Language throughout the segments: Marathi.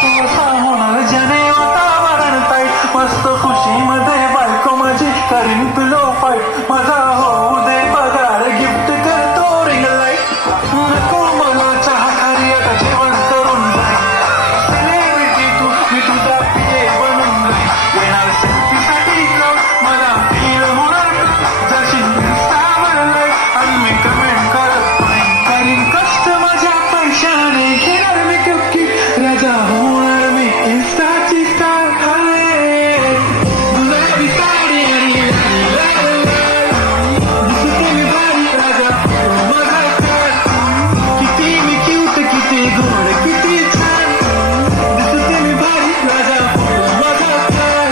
तू होणार ज्याने वातावरण ताईट मस्त खुशीमध्ये बायको माझी करीन तुलो फाईट माझा होऊ दे पगार गिफ्ट करतो रिंग लाईट नको मला चहा खारी आता जेवण करून जाईल सेलिब्रिटी तू मी तुझा पिये बनून जाईल येणार सेल्फीसाठी मला फील होणार जशी इंस्टावर लाईक आणि मी कमेंट करत नाही करीन कष्ट माझ्या पैशाने घेणार मी कपकी राजा होणार मी इंस्टाची स्टार गुलाबी साडी आणि दिसते मी भारी राजा माझा कर किती मी क्यूट किती गोड किती छान दिसते मी भारी राजा माझा कर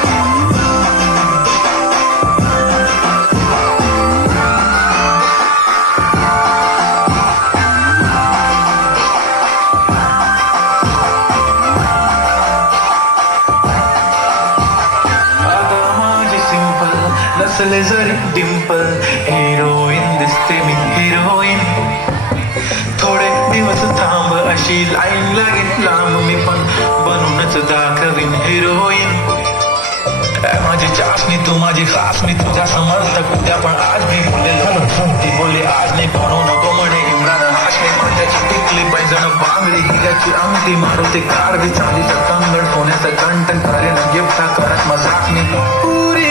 आता माझी सिंपल नसले जरी डिंपल हिरोईन दिसते मी हिरोईन थोडे दिवस थांब अशी लाईन लागेल लांब मी पण बनूनच दाखवीन हिरोईन माझी चाचणी तू माझी खासणी तुझ्या समजत उद्या पण आज मी बोललेलो ती बोलली आज नाही बनवू नको म्हणे इम्रान हाशमी त्याची टिकली पैजण बांगडी हिऱ्याची अंगठी मारुती कार बी चांदीचं कंगण सोन्याचं कंटन करेन गिफ्ट करत मजाक मी पुरी